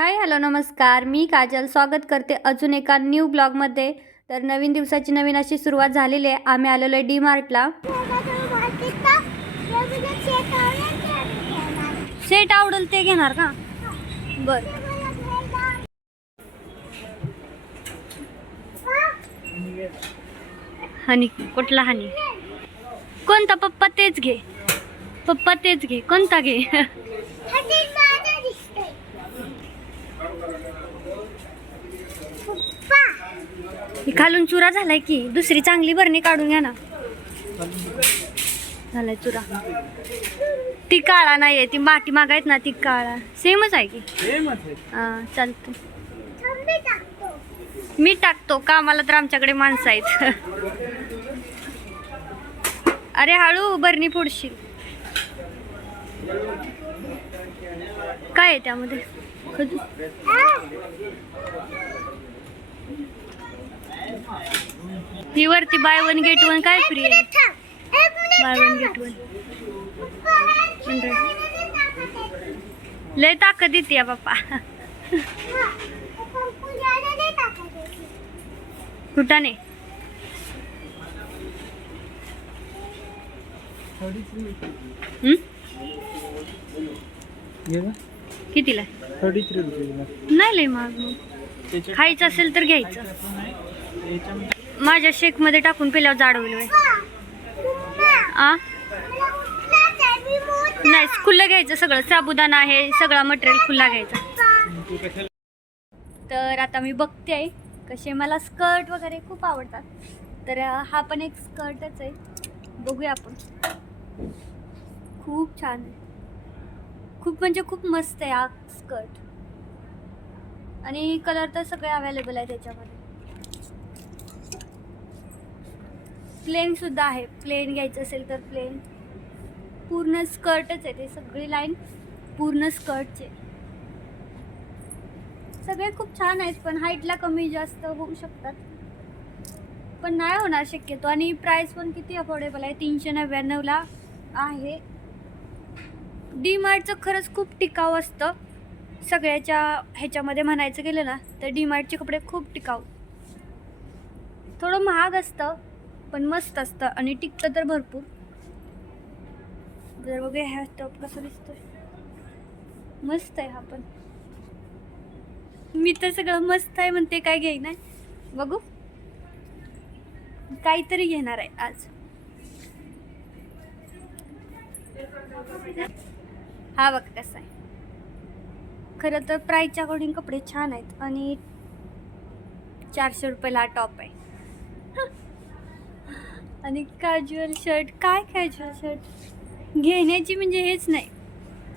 Hi hello नमस्कार. मी काजल. स्वागत करते अजून एका न्यू ब्लॉगमध्ये. तर नवीन दिवसाची नवीन अशी सुरुवात झालेली आहे. आम्ही आलेलो आहे डी मार्टला सेट आवडेल ते घेणार का? बर. हनी कुठला हानी? कोणता? पप्पा तेच घे. पप्पा तेच घे. कोणता घे ही खालून चुरा झालाय की दुसरी चांगली भरणी काढून घ्या ना. झालाय चुरा. ती काळा नाहीये ती माटी मागायत ना ती काळा. सेमच आहे की? हा चालतं मी टाकतो कामाला तर आमच्याकडे माणसं आहेत. अरे हळू बरणी फोडशील. काय आहे त्यामध्ये? ही वरती बाय वन गेट वन काय फ्री आहे? बाय वन गेट वन लय ताकद येते या बाप्पा. कुठाने हम्म? कितीला? थर्टी थ्री रुपये नाही लय मग. खायचं असेल तर घ्यायचं. माझ्या शेकमध्ये टाकून पिल्यावर जाड होईल. आ? नाही खुल्लं घ्यायचं सगळं. साबुदाणा आहे सगळा मटेरियल खुल्ला घ्यायचा. तर आता मी बघते आहे कसे मला स्कर्ट वगैरे खूप आवडतात. तर हा पण एक स्कर्टच आहे. बघूया आपण. खूप छान आहे. खूप म्हणजे खूप मस्त आहे हा स्कर्ट आणि कलर तर सगळे अवेलेबल आहे त्याच्यामध्ये प्लेन सुद्धा आहे. प्लेन घ्यायचं असेल तर प्लेन पूर्ण स्कर्टच आहे ते सगळी लाईन पूर्ण स्कर्टचे सगळे खूप छान आहेत पण हाईटला कमी जास्त होऊ शकतात. पण नाही होणार शक्यतो. आणि प्राइस पण किती अफोर्डेबल आहे? तीनशे नव्याण्णवला आहे. डी मार्टचं खरंच खूप टिकाऊ असतं. सगळ्याच्या ह्याच्यामध्ये म्हणायचं गेलं ना तर डी मार्टचे कपडे खूप टिकाऊ. थोडं महाग असतं पण मस्त असतं आणि टिकतं तर भरपूर. जर बघूया ह्या टॉप कसं दिसतोय. मस्त आहे हा पण. मी तर सगळं मस्त आहे म्हणते काय घेईना. बघू. काहीतरी घेणार आहे आज. हा बघ कसा आहे. खरं तर प्राईजच्या अकॉर्डिंग कपडे छान आहेत आणि चारशे रुपयाला हा टॉप आहे. आणि कॅज्युअल शर्ट काय कॅज्युअल शर्ट घेण्याची म्हणजे हेच नाही.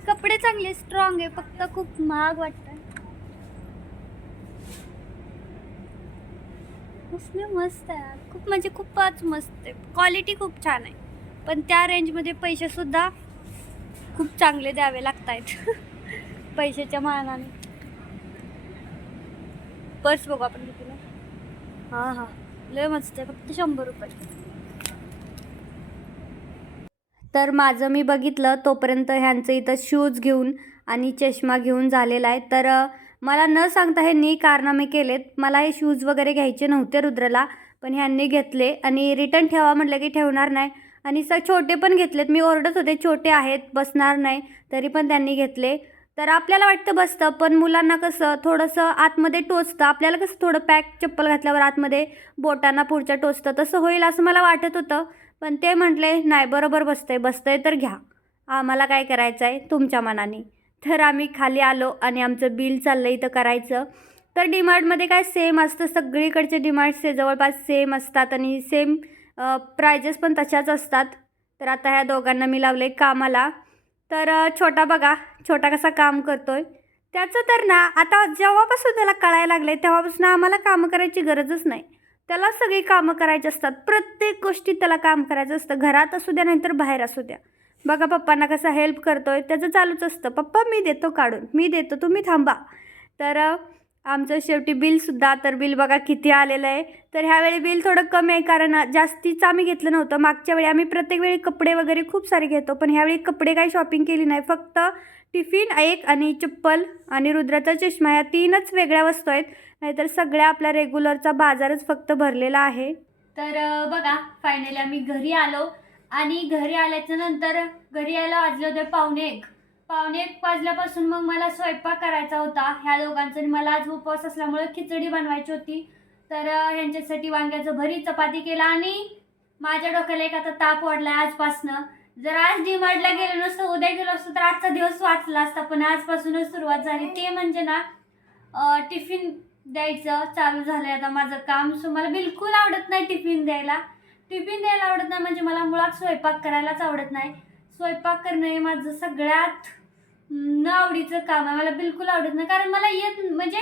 कपडे चांगले स्ट्रॉंग आहे फक्त खूप महाग वाटतं मस्त आहे खूप म्हणजे खूपच मस्त आहे. क्वालिटी खूप छान आहे. पण त्या रेंजमध्ये पैसे सुद्धा खूप चांगले द्यावे लागत आहेत पैशाच्या मानाने. पर्स बघू आपण कितीला. हां हां. लय मस्त आहे फक्त शंभर रुपये. तर माझं मी बघितलं तोपर्यंत ह्यांचं इथं शूज घेऊन आणि चष्मा घेऊन झालेला आहे. तर मला न सांगता ह्यांनी कारनामे केलेत. मला हे शूज वगैरे घ्यायचे नव्हते रुद्रला पण ह्यांनी घेतले. आणि रिटर्न ठेवा म्हटलं की ठेवणार नाही. आणि स छोटे पण घेतलेत. मी ओरडत होते छोटे आहेत बसणार नाही तरी पण त्यांनी घेतले. तर आपल्याला वाटतं बसतं पण मुलांना कसं थोडंसं आतमध्ये टोचतं. आपल्याला कसं थोडं पॅक चप्पल घातल्यावर आतमध्ये बोटांना पुढच्या टोचतं. तसं होईल असं मला वाटत होतं. पण ते म्हटले नाही बरोबर बसतंय. बसतंय तर घ्या. आम्हाला काय करायचं आहे तुमच्या मनाने. तर आम्ही खाली आलो आणि आमचं बिल चाललं इथं करायचं. तर डीमार्टमध्ये काय सेम असतं. सगळीकडचे डीमार्ट्स जवळपास सेम असतात आणि सेम प्रायजेस पण तशाच असतात. तर आता ह्या दोघांना मी लावले कामाला. तर छोटा बघा छोटा कसा काम करतो आहे त्याचं तर ना आता जेव्हापासून त्याला कळायला लागले तेव्हापासून आम्हाला कामं करायची गरजच नाही. त्याला सगळी कामं करायची असतात. प्रत्येक गोष्टीत त्याला काम करायचं असतं. घरात असू द्या नाहीतर बाहेर असू द्या. बघा पप्पांना कसा हेल्प करतोय. त्याचं चालूच असतं. पप्पा मी देतो काढून. मी देतो. तुम्ही थांबा. तर आमचं शेवटी बिलसुद्धा तर बिल बघा किती आलेलं आहे. तर ह्यावेळी बिल थोडं कमी आहे कारण जास्तीचं आम्ही घेतलं नव्हतं. मागच्या वेळी आम्ही प्रत्येक वेळी कपडे वगैरे खूप सारे घेतो पण ह्यावेळी कपडे काही शॉपिंग केली नाही. फक्त टिफिन एक आणि चप्पल आणि रुद्राचा चष्मा या तीनच वेगळ्या वस्तू आहेत. नाहीतर सगळ्या आपल्या रेग्युलरचा बाजारच फक्त भरलेला आहे. तर बघा फायनली आम्ही घरी आलो. आणि घरी आल्याच्यानंतर घरी यायला वाजले होते पावणे एक. पावणे एक वाजल्यापासून मग मला स्वयंपाक करायचा होता. ह्या दोघांचा आणि मला आज उपवास असल्यामुळे खिचडी बनवायची होती. तर ह्यांच्यासाठी वांग्याचं भरी चपाती केला आणि माझ्या डोक्याला एक आता ताप वाढलाय आजपासनं. जर आज डीमार्टला गेलो नसतं उद्या गेलो असतो तर आजचा दिवस वाचला असता. पण आजपासूनच सुरुवात झाली. ते म्हणजे ना टिफिन द्यायचं चालू झालंय आता माझं काम. सो मला बिलकुल आवडत नाही टिफिन द्यायला. टिफिन द्यायला आवडत नाही म्हणजे मला मुळात स्वयंपाक करायलाच आवडत नाही. स्वयंपाक करणं हे माझं सगळ्यात न आवडीचं काम आहे. मला बिलकुल आवडत नाही. कारण मला येत म्हणजे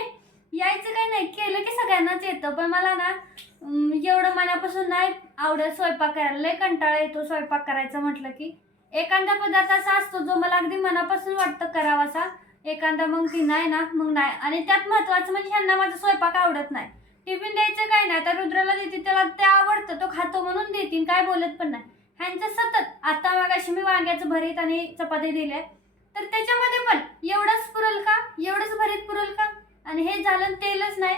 यायचं काही नाही. केलं की सगळ्यांनाच येतं. पण मला ना एवढं मनापासून नाही आवडत स्वयंपाक करायला. लय कंटाळा येतो स्वयंपाक करायचं म्हटलं की. एखादा पदार्थ असा असतो जो मला अगदी मनापासून वाटतं करावासा. एखादा मग ती नाही ना मग नाही. आणि त्यात महत्वाचं म्हणजे ह्यांना माझा स्वयंपाक आवडत नाही. टिफिन द्यायचं काय नाही. तर रुद्राला देते त्याला ते आवडतं. तो खातो म्हणून देतील काय बोलत पण नाही. ह्यांचं सतत आता मगाशी मी वांग्याचं भरीत आणि चपाती दिले तर त्याच्यामध्ये पण एवढंच पुरल का? एवढंच भरीत पुरल का? आणि हे झालं तेलच नाही.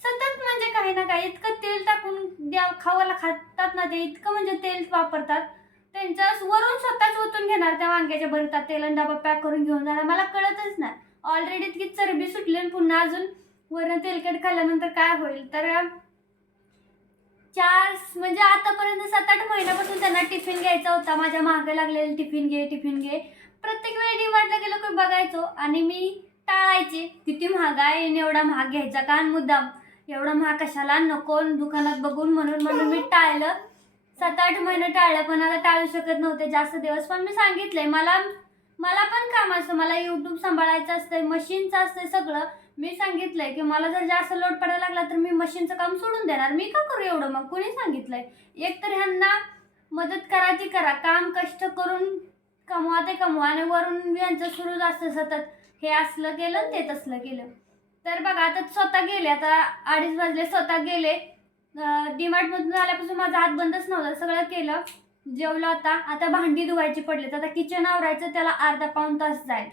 सतत म्हणजे काही ना काही इतकं तेल टाकून द्या खावाला खातात ना ते इतकं म्हणजे तेल वापरतात. त्यांच्या वरून स्वतःच ओतून घेणार त्या वांग्याच्या भरतात तेल आणि डबा पॅक करून घेऊन जाणार. मला कळतच नाही. ऑलरेडी इतकी चरबी सुटली आणि पुन्हा अजून वरण तेलकट खाल्ल्यानंतर काय होईल? तर चार म्हणजे आतापर्यंत सात आठ महिन्यापासून त्यांना टिफिन घ्यायचा होता. माझ्या मागे लागलेले टिफिन घे टिफिन घे. प्रत्येक वेळी डिमांडला गेलो की बघायचो. आणि मी टाळायचे किती महाग आहे? आणि एवढा महाग घ्यायचा का मुद्दाम? एवढा महाग कशाला नको दुकानात बघून म्हणून म्हणून मी टाळलं. सात आठ महिने टाळलं पण आता टाळू शकत नव्हते. जास्त दिवस पण मी सांगितलंय मला मला पण काम असतं. मला यूट्यूब सांभाळायचं असतंय मशीनचं असतंय सगळं. मी सांगितलंय की मला जर जास्त लोड पडायला लागला तर मी मशीनचं काम सोडून देणार. मी का करू एवढं मग? कोणी सांगितलंय? एकतर ह्यांना मदत करायची करा. काम कष्ट करून कमवा ते कमवा आणि वरून यांचं सुरूच असतं सतत. हे असलं केलं आणि ते तसलं केलं तर बघा आता स्वतः गेले आता अडीच वाजले स्वतः गेले. डीमार्टमधून आल्यापासून माझा हात बंदच नव्हता सगळं केलं. जेवलं आता आता भांडी धुवायची पडली आता किचन आवरायचं त्याला अर्धा पाऊण तास जाईल.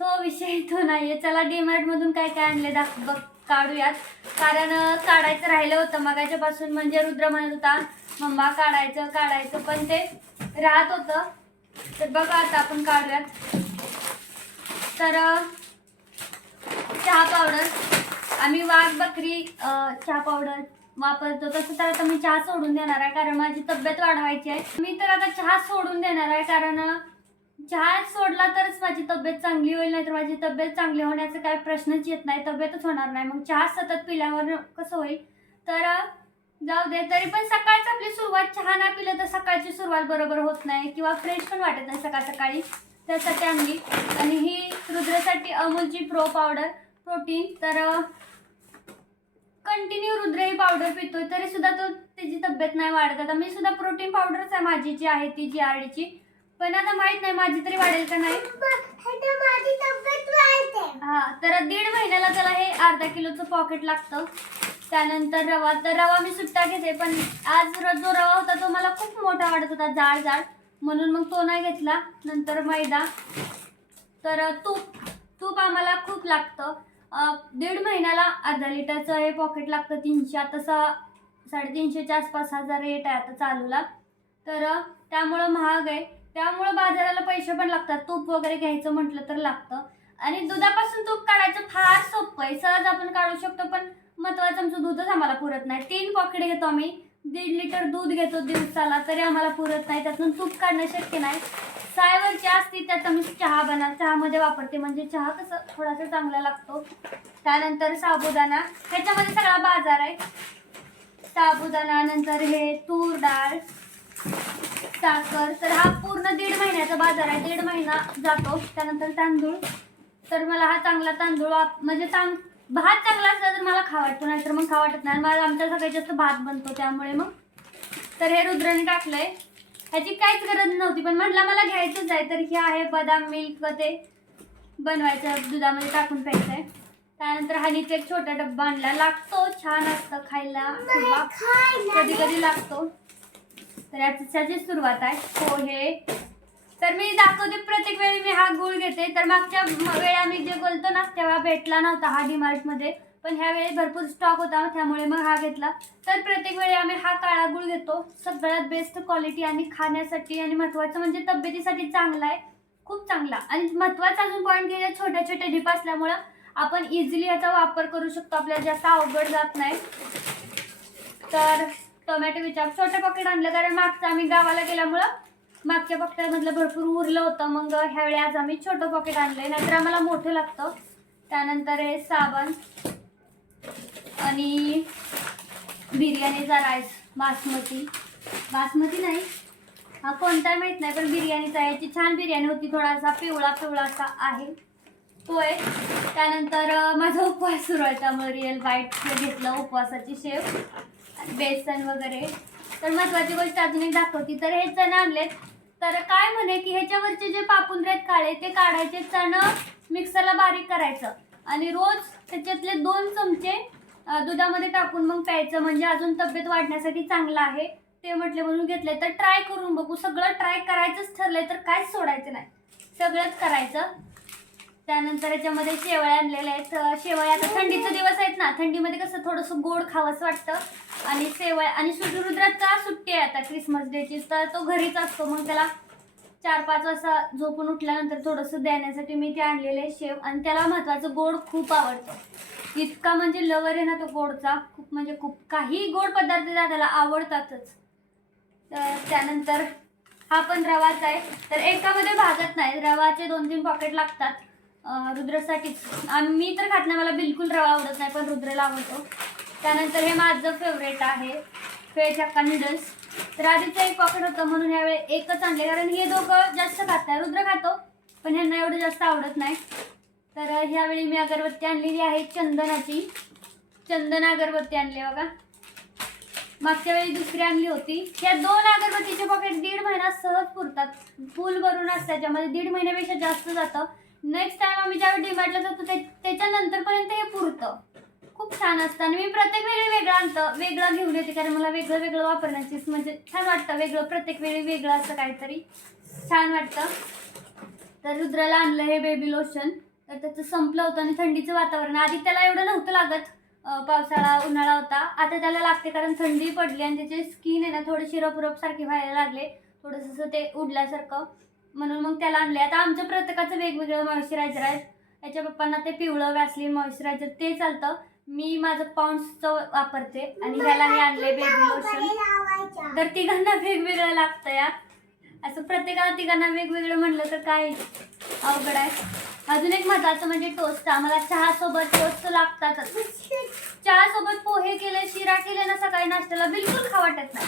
सो विषय तो आहे चला डीमार्टमधून काय काय आणले दाख बघ काढूयात. कारण काढायचं राहिलं होतं मगाच्यापासून. म्हणजे रुद्र म्हणत होता मम्मा काढायचं काढायचं. पण ते राहत होतं. तर बघा आता आपण काढूयात. तर चहा पावडर आम्ही वाघ बकरी चहा पावडर वापरतो. तसं तर आता मी चहा सोडून देणार आहे कारण माझी तब्येत वाढवायची आहे. मी तर आता चहा सोडून देणार आहे कारण चहा सोडला तरच माझी तब्येत चांगली होईल नाही तर माझी तब्येत चांगली होण्याचा काही प्रश्नच येत नाही तब्येतच होणार नाही. मग चहा सतत पिल्यावर कसं होईल? तर जाऊ दे तरी पण सकाळची आपली सुरुवात चहा नाही पिलं तर सकाळची सुरुवात बरोबर होत नाही किंवा फ्रेश पण वाटत नाही सकाळ सकाळी. त्यासाठी आणली आणि ही रुद्रासाठी अमूलची प्रो पावडर प्रोटीन तर कंटिन्यू रुद्र ही पावडर पितोय. तरी सुद्धा तो त्याची तब्येत नाही वाढत. आता मी सुद्धा प्रोटीन पावडरच आहे माझी जी आहे ती जी आर डीची पण आता माहीत नाही माझी तरी वाढेल का नाही. हा तर दीड महिन्याला त्याला हे अर्धा किलोचं पॉकेट लागतं. त्यानंतर रवा. तर रवा मी सुट्टा घेते पण आज जो रवा होता तो मला खूप मोठा वाटत होता जाड जाड. म्हणून मग तो नाही घेतला. नंतर मैदा. तर तूप. तूप आम्हाला खूप लागतं. दीड महिन्याला अर्धा लिटरचं हे पॉकेट लागतं तीनशे. आता सा साडेतीनशेच्या आसपास हजार रेट आहे आता चालूला. तर त्यामुळं महाग आहे. त्यामुळं बाजाराला पैसे पण लागतात. तूप वगैरे घ्यायचं म्हटलं तर लागतं. आणि दुधापासून तूप काढायचं फार सोपं आहे. सहज आपण काढू शकतो पण महत्वाचं आमचं दूधच आम्हाला पुरत नाही. तीन पॉकेट घेतो आम्ही. दीड लिटर दूध घेतो दिवसाला तरी आम्हाला पुरत नाही. त्यातून तूप काढणं शक्य नाही. सायवरची असती त्यात आम्ही चहा बना चहामध्ये वापरते. म्हणजे चहा कसं थोडासा चांगला लागतो. त्यानंतर साबुदाणा. ह्याच्यामध्ये सगळा बाजार आहे. साबुदाणा नंतर हे तूर डाळ साखर. तर हा पूर्ण दीड महिन्याचा बाजार आहे. दीड महिना जातो. त्यानंतर तांदूळ. तर मला हा चांगला तांदूळ वाप- म्हणजे चांग भात चांगला असला तर मला खा वाटतो नाहीतर मग खा वाटत नाही. मला आमच्या सगळ्यात जास्त भात बनतो त्यामुळे मग. तर हे रुद्राने टाकलंय. ह्याची काहीच गरज नव्हती पण म्हटलं मला घ्यायचंच आहे तर हे आहे बदाम मिल्क ते बनवायचं दुधामध्ये टाकून प्यायचं आहे त्यानंतर हनीचा एक छोटा डब्बा आणला. लागतो छान असतं खायला. कधी कधी लागतो. तर याची सुरुवात आहे. पोहे तर मी दाखवते प्रत्येक वेळी मी हा गुळ घेते. तर मागच्या वेळी वेळा मी जे बोलतो ना तेव्हा भेटला नव्हता हा डीमार्टमध्ये. पण ह्या वेळी भरपूर स्टॉक होता त्यामुळे मग हा घेतला. तर प्रत्येक वेळी आम्ही हा काळा गुळ घेतो. सगळ्यात बेस्ट क्वालिटी आणि खाण्यासाठी आणि महत्त्वाचं म्हणजे तब्येतीसाठी चांगला आहे. खूप चांगला. आणि महत्त्वाचा अजून पॉईंट घ्यायला छोट्या छोट्या डिप असल्यामुळं आपण इझिली याचा वापर करू शकतो. आपल्याला जास्त अवघड जात नाही. तर टोमॅटो विचार. छोटं पॉकेट आणलं कारण मागचं आम्ही गावाला गेल्यामुळं मागच्या पॉकेटमधलं भरपूर उरलं होतं. मग ह्यावेळी आज आम्ही छोटं पॉकेट आणलंय. नाहीतर आम्हाला मोठं लागतं. त्यानंतर आहे साबण आणि बिर्याणीचा राईस बासमती. बासमती नाही. हा कोणता माहीत नाही पण बिर्याणीचा आहे. याची छान बिर्याणी होती. थोडासा पिवळा पिवळासा आहे. तो आहे त्यानंतर माझा उपवास सुरू आहे. त्यामुळे रिअल वाईट घेतलं उपवासाची शेव. बेसन वगैरे. तर महत्वाची गोष्ट अजून एक दाखवती. तर हे चणं आणलेत. तर काय म्हणे की ह्याच्यावरचे जे पापुंद्रे आहेत काळे ते काढायचे चणं मिक्सरला बारीक करायचं. आणि रोज त्याच्यातले दोन चमचे दुधामध्ये टाकून मग प्यायचं. म्हणजे अजून तब्येत वाढण्यासाठी चांगलं आहे. ते म्हटले म्हणून घेतले तर ट्राय करून बघू. सगळं ट्राय करायचंच ठरलंय तर काहीच सोडायचं नाही. सगळंच करायचं. त्यानंतर याच्यामध्ये शेवया आणलेल्या आहेत. शेवया आता थंडीचे दिवस आहेत ना थंडीमध्ये कसं थोडंसं गोड खावंसं वाटतं. आणि शेवया आणि सुरुद्राचा सुट्टी आहे आता क्रिसमस डेची तर तो घरीच असतो मग त्याला चार पाच वाजता झोपून उठल्यानंतर थोडंसं देण्यासाठी मी ते आणलेले आहे शेव. आणि त्याला महत्त्वाचं गोड खूप आवडतं. इतका म्हणजे लवर आहे ना तो गोडचा. खूप म्हणजे खूप काही गोड पदार्थ त्याला आवडतातच. तर त्यानंतर हा पण रवाचा आहे. तर एकामध्ये भाजत नाही. रवाचे दोन तीन पॉकेट लागतात. रुद्रासाठीच मी तर खात नाही मला बिलकुल रवा आवडत नाही पण रुद्रला आवडतो. त्यानंतर हे माझं फेवरेट आहे फेज नूडल्स तर आधीचं एक पॉकेट होतं म्हणून यावेळी एकच आणले कारण हे दोघं जास्त खात नाही. रुद्र खातो पण ह्यांना एवढं जास्त आवडत नाही. तर ह्यावेळी मी अगरबत्ती आणलेली आहे चंदनाची. चंदन अगरबत्ती आणली बघा. मागच्या वेळी दुसरी आणली होती. या दोन अगरबत्तीचे पॉकेट दीड महिना सहज पुरतात. फुल भरून असतात त्याच्यामध्ये दीड महिन्यापेक्षा जास्त जातं. नेक्स्ट टाइम आम्ही ज्यावेळी डिमार्टला जातो ते त्याच्यानंतरपर्यंत हे पुरतं. खूप छान असतं. आणि मी प्रत्येक वेळी वेगळं आणतं. वेगळं घेऊन येते कारण मला वेगळं वेगळं वापरण्याची म्हणजे छान वाटतं. वेगळं प्रत्येक वेळी वेगळं असं काहीतरी छान वाटतं. तर रुद्राला आणलं हे बेबी लोशन तर त्याचं संपलं होतं आणि थंडीचं वातावरण. आधी त्याला एवढं नव्हतं लागत. पावसाळा उन्हाळा होता. आता त्याला लागते कारण थंडी पडली आणि त्याची स्किन आहे ना थोडी रप सारखी व्हायला लागले. थोडंसं ते उडल्यासारखं. म्हणून मग त्याला आणले आता आमचं प्रत्येकाचं वेगवेगळं मॉइश्चरायझर आहे याच्या पप्पांना ते पिवळं वॅसलीन मॉइश्चरायझर ते चालतं. मी माझं पाऊंड्सचं वापरते आणि ह्याला हे आणले बेबी लोशन तर तिघांना वेगवेगळं लागतं या असं प्रत्येकाला तिघांना वेगवेगळं म्हणलं तर काय अवघड आहे. अजून एक महत्वाचं म्हणजे टोस्ट. आम्हाला चहा सोबत टोस्ट लागतातच. चहा सोबत पोहे केले शिरा केले ना सकाळी नाश्त्याला बिलकुल खा वाटत नाही.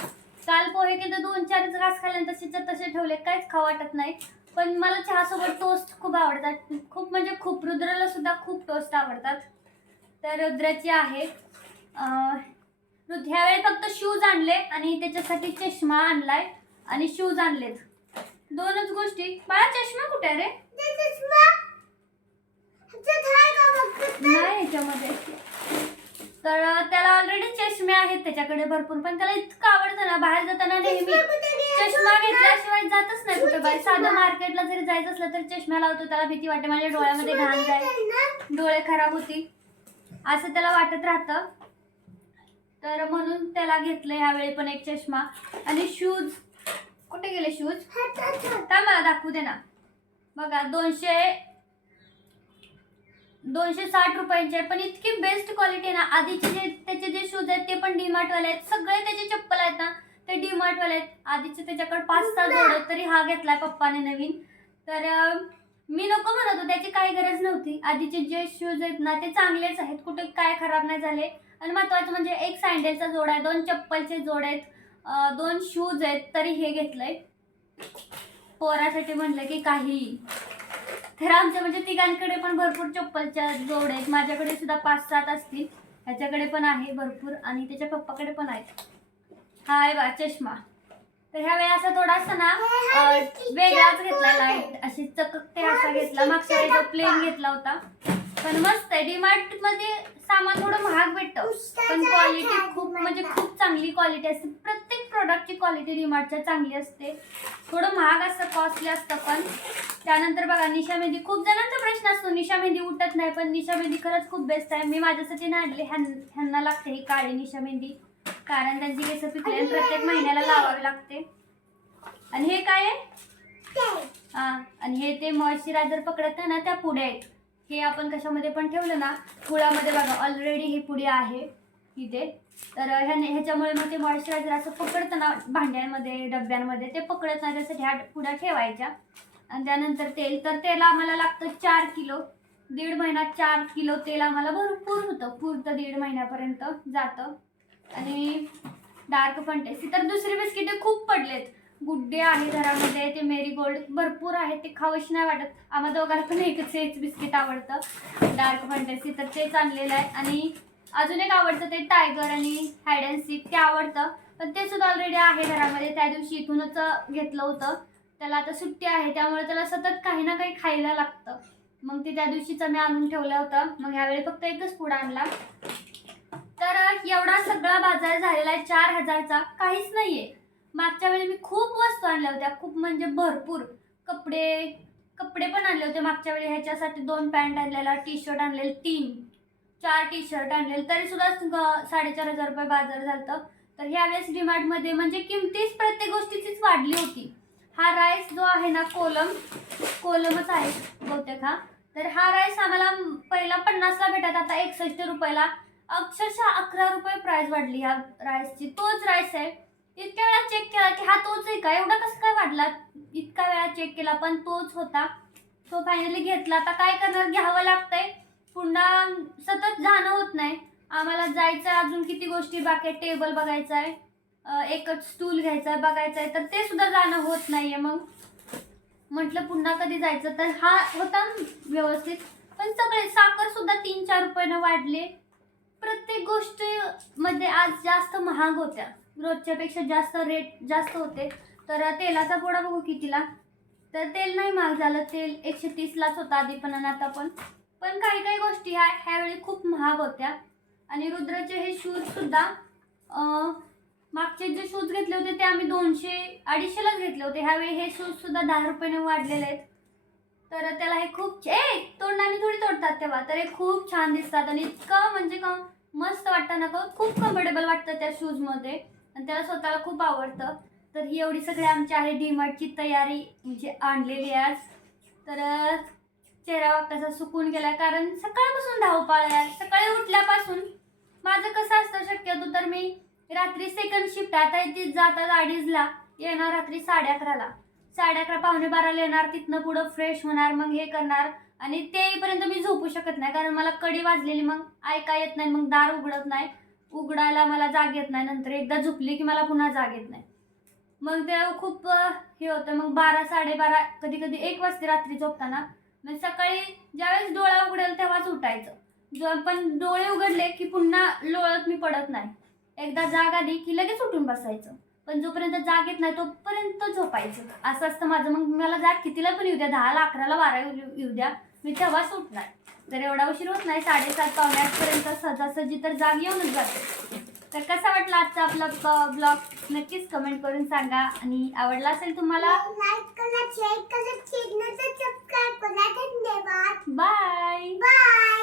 काल पोहे केले तर दोन चार घास खाल्ले आणि तसेच्या तसे ठेवले काहीच खा वाटत नाही. पण मला चहा सोबत टोस्ट खूप आवडतात. खूप म्हणजे खूप रुद्राला सुद्धा खूप टोस्ट आवडतात. तर रुद्राची आहे. ह्यावेळी फक्त शूज आणले आणि त्याच्यासाठी चष्मा आणलाय आणि शूज आणलेत. दोनच गोष्टी. बाळा चष्मा कुठे रे? नाही ह्याच्यामध्ये तर त्याला ऑलरेडी चष्मे आहेत त्याच्याकडे भरपूर पण त्याला इतकं आवडतं ना बाहेर जाताना नेहमी चष्मा घेतल्याशिवाय जातच नाही कुठे बाहेर. साधं मार्केटला जरी जायचं असलं तर चष्मा लावतो त्याला भीती वाटते माझ्या डोळ्यामध्ये घाण जाईल डोळे खराब होतील. असं त्याला वाटत राहतं. तर म्हणून त्याला घेतलं ह्यावेळी पण एक चष्मा. आणि शूज कुठे गेले शूज काय मला दाखवू दे ना. बघा दोनशे दोनशे साठ रुपयांचे पण इतकी बेस्ट क्वालिटी आहे ना आधीचे जे शूज आहेत ते पण डीमार्टवाले आहेत. सगळे त्याचे चप्पल आहेत ना ते डीमार्टवाले आहेत. आधीचे त्याच्याकडे पाच सहा जोड तरी हा घेतलाय पप्पाने नवीन. तर मी नको म्हणत होते त्याची काही गरज नव्हती. आधीचे जे शूज आहेत ना ते चांगलेच आहेत. कुठे काय खराब नाही झाले. आणि महत्वाचं म्हणजे एक सँडलचा जोड आहे दोन चप्पलचे जोड आहेत. दोन शूज आहेत तरी हे घेतलंय. पोरासाठी म्हणलं की काही. तर आमच्या म्हणजे तिघांकडे पण भरपूर चप्पलच्या जोड आहेत. माझ्याकडे सुद्धा पाच सात असतील. ह्याच्याकडे पण आहे भरपूर आणि त्याच्या पप्पाकडे पण आहेत हा आहे बा चष्मा. तर ह्या वेळी असा थोडासा ना वेगळाच घेतला लाइट अशी चककते असा घेतला. मागच्या वेळी प्लेन घेतला होता. पण मस्त आहे. डीमार्टमध्ये सामान थोडं महाग भेटतं. पण क्वालिटी खूप म्हणजे खूप चांगली क्वालिटी असते. प्रत्येक प्रोडक्टची क्वालिटी डीमार्टच्या चांगली असते. थोडं महाग असतं कॉस्टली असतं पण त्यानंतर बघा निशा मेहंदी. खूप जणांचा प्रश्न असतो निशा मेहंदी उठत नाही पण निशा मेहंदी खरंच खूप बेस्ट आहे. मी माझ्यासाठी नाही आणले ह्यां ह्यांना लागते ही काळी निशा मेहंदी. कारण त्यांची केस पिकले प्रत्येक महिन्याला लावावी लागते. आणि हे काय आहे? हा आणि हे ते मॉइश्चरायझर पकडत ना त्या पुड्या आहेत. हे आपण कशामध्ये पण ठेवलं ना पुळामध्ये बघा ऑलरेडी ही पुडी आहे इथे. तर ह्याने ह्याच्यामुळे मग ते मॉइश्चरायझर असं पकडतं ना भांड्यांमध्ये डब्यांमध्ये ते पकडत नाही त्यासाठी ह्या पुड्या ठेवायच्या. आणि त्यानंतर तेल तर तेल आम्हाला लागतं चार किलो. दीड महिना चार किलो तेल आम्हाला भरपूर होतं. पुरतं दीड महिन्यापर्यंत जातं. आणि डार्क फंटेसी तर दुसरी बिस्किटे खूप पडलेत. गुड्डे आहे घरामध्ये ते मेरी गोल्ड भरपूर आहेत ते खावंच नाही वाटत. आम्हा दोघांना पण एकच हेच बिस्किट आवडतं डार्क फंटेसी तर तेच आणलेलं आहे. आणि अजून एक आवडतं ते टायगर आणि हॅड अँड सीक ते आवडतं. पण ते सुद्धा ऑलरेडी आहे घरामध्ये. त्या दिवशी इथूनच घेतलं होतं. त्याला आता सुट्टी आहे त्यामुळे त्याला सतत काही ना काही खायला लागतं. मग ते त्या दिवशीचं मी आणून ठेवलं होतं. मग यावेळी फक्त एकच फूड आणला. तर एवढा सगळा बाजार झालेला आहे. चार हजारचा. काहीच नाही आहे मागच्या वेळी मी खूप वस्तू आणल्या होत्या. खूप म्हणजे भरपूर कपडे कपडे पण आणले होते मागच्या वेळी. ह्याच्यासाठी दोन पॅन्ट आणलेला टी शर्ट आणलेले तीन चार टी शर्ट आणलेले. तरी सुद्धा साडेचार हजार रुपये बाजार झालं तर ह्यावेळेस डिमार्टमध्ये म्हणजे किमतीच प्रत्येक गोष्टीचीच वाढली होती. हा राईस जो आहे ना कोलम कोलमच आहे बहुतेक हा. तर हा राईस आम्हाला पहिला पन्नासला भेटत आता एकसष्ट रुपयाला. अक्षरशः अकरा रुपये प्राईस वाढली ह्या राईसची तोच राईस आहे. इतक्या वेळा चेक केला की हा तोच आहे का? एवढा कसं काय वाढला? इतका वेळा चेक केला पण तोच होता. तो फायनली घेतला. आता काय करणार? घ्यावं लागतंय. पुन्हा सतत जाणं होत नाही. आम्हाला जायचं आहे अजून किती गोष्टी बाकी टेबल बघायचं आहे एकच स्टूल घ्यायचा आहे बघायचं आहे तर ते सुद्धा जाणं होत नाही आहे मग. म्हटलं पुन्हा कधी जायचं? तर हा होता व्यवस्थित. पण सगळे साखर सुद्धा तीन चार रुपयानं वाढले. प्रत्येक गोष्टीमध्ये आज जास्त महाग होत्या. रोजच्यापेक्षा जास्त रेट जास्त होते. तर तेलाचा पोडा बघू कितीला तर तेल नाही महाग झालं. तेल एकशे तीसलाच होता आधी पण आणि आता पण. पण काही काही गोष्टी ह्या ह्यावेळी खूप महाग होत्या. आणि रुद्राचे हे शूजसुद्धा मागचे जे शूज घेतले होते ते आम्ही दोनशे अडीचशेलाच घेतले होते. ह्यावेळी हे शूजसुद्धा दहा रुपयाने वाढलेले आहेत. तर त्याला हे खूप ए तोंडाने थोडी तोडतात तेव्हा. तर हे खूप छान दिसतात. आणि इतकं म्हणजे का मस्त वाटतं ना खूप कम्फर्टेबल वाटतं त्या शूजमध्ये आणि त्याला स्वतःला खूप आवडतं. तर ही एवढी सगळी आमची आहे डीमार्टची तयारी म्हणजे आणलेली आहे आज. तर चेहरा वागताचा सुकून गेला कारण सकाळपासून धावपाळ आहे. सकाळी उठल्यापासून माझं कसं असतं शक्यतो तर मी रात्री सेकंड शिफ्ट आता ती जातात अडीचला येणार रात्री साडे अकराला. साडे अकरा पावणे बाराला येणार. तिथनं पुढं फ्रेश होणार मग हे करणार. आणि तेपर्यंत मी झोपू शकत नाही कारण मला कडी वाजलेली मग ऐका येत नाही मग दार उघडत नाही. उघडायला मला जाग येत नाही नंतर एकदा झोपली की मला पुन्हा जाग येत नाही. मग ते खूप हे होतं. मग बारा साडेबारा कधी कधी एक वाजते रात्री झोपताना. मग सकाळी ज्यावेळेस डोळा उघडेल तेव्हाच उठायचं. पण डोळे उघडले की पुन्हा लोळत मी पडत नाही. एकदा जाग आली की लगेच उठून बसायचं. पण जोपर्यंत जाग येत नाही तोपर्यंत झोपायचं. असं असतं माझं. मग मला जाग कितीला पण येऊ द्या. दहाला अकराला बारा येऊ येऊ द्या. मी तेव्हाच उठणार. तर एवढा उशीर होत नाही साडेसात पावणे आठपर्यंत सहजासहजी तर जाग येऊनच जाते. तर कसा वाटला आजचा आपला ब्लॉग नक्कीच कमेंट करून सांगा. आणि आवडला असेल तुम्हाला? Bye bye